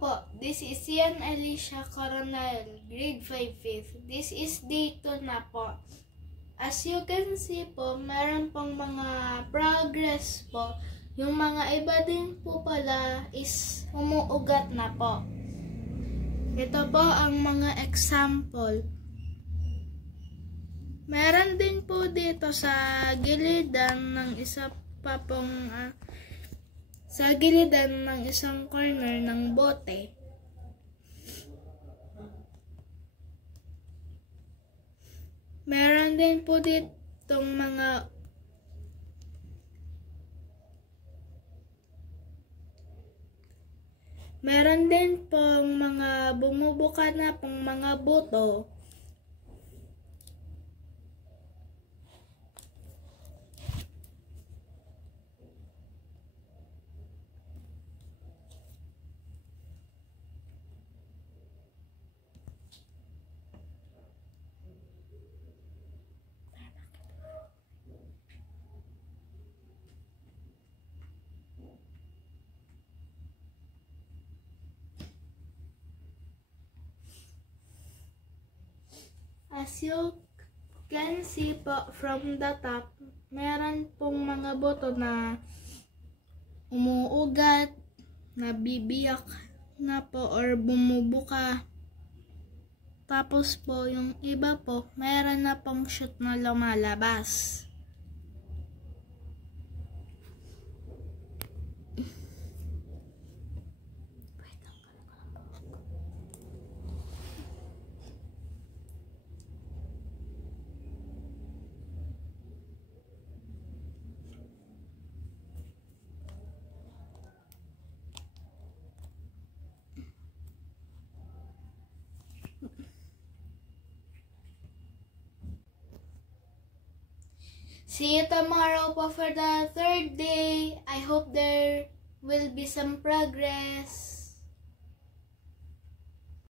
po, this is Ian Alicia Coronel, grade 5 5th. This is day 2 na po. As you can see po, meron pong mga progress po. Yung mga iba din po pala is umuugat na po. Ito po ang mga example. Meron din po dito sa gilidan ng isa pa pong sa gilidan ng isang corner ng bote. Meron din po ditong mga bumubuka na pong mga buto. As you can see po from the top, meron pong mga buto na umuugat, nabibiyak na po or bumubuka. Tapos po yung iba po, meron na pong shoot na lumalabas. See you tomorrow po for the third day. I hope there will be some progress.